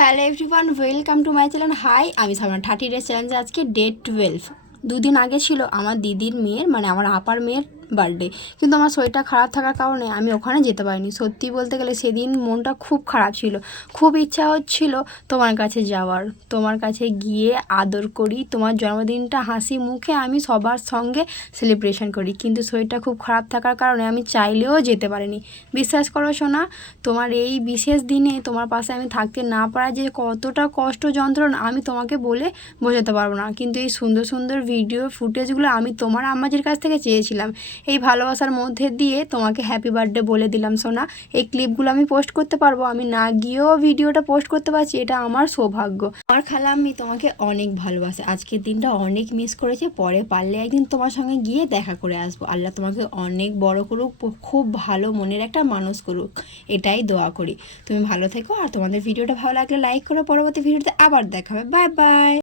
Hello everyone, welcome to my channel. Hi, আমি Samna 30 days চ্যালেঞ্জে আজকে ডে 12। দুদিন আগে ছিল আমার দিদির মেয়ের মানে আমার আপার মেয়ের বার্থডে, কিন্তু আমার শরীরটা খারাপ থাকার কারণে আমি ওখানে যেতে পারিনি। সত্যি বলতে গেলে সেদিন মনটা খুব খারাপ ছিল, খুব ইচ্ছা হচ্ছিল তোমার কাছে যাওয়ার, তোমার কাছে গিয়ে আদর করি, তোমার জন্মদিনটা হাসি মুখে আমি সবার সঙ্গে সেলিব্রেশন করি। কিন্তু শরীরটা খুব খারাপ থাকার কারণে আমি চাইলেও যেতে পারিনি। বিশ্বাস করো সোনা, তোমার এই বিশেষ দিনে তোমার পাশে আমি থাকতে না পারা যে কতটা কষ্ট যন্ত্রণা আমি তোমাকে বলে বোঝাতে পারবো না। কিন্তু এই সুন্দর সুন্দর ভিডিও ফুটেজগুলো আমি তোমার আম্মাজির কাছ থেকে চেয়েছিলাম, এই ভালোবাসার মধ্যে দিয়ে তোমাকে হ্যাপি বার্থডে বলে দিলাম সোনা। এই ক্লিপগুলো আমি পোস্ট করতে পারবো, আমি না গিয়েও ভিডিওটা পোস্ট করতে পারছি, এটা আমার সৌভাগ্য। আমার খালা আমি তোমাকে অনেক ভালোবাসে, আজকের দিনটা অনেক মিস করেছে। পরে পারলে একদিন তোমার সঙ্গে গিয়ে দেখা করে আসবো। আল্লাহ তোমাকে অনেক বড় করুক, খুব ভালো মনের একটা মানুষ করুক, এটাই দোয়া করি। তুমি ভালো থেকো, আর তোমাদের ভিডিওটা ভালো লাগলে লাইক করো। পরবর্তী ভিডিওতে আবার দেখাবে। Bye bye.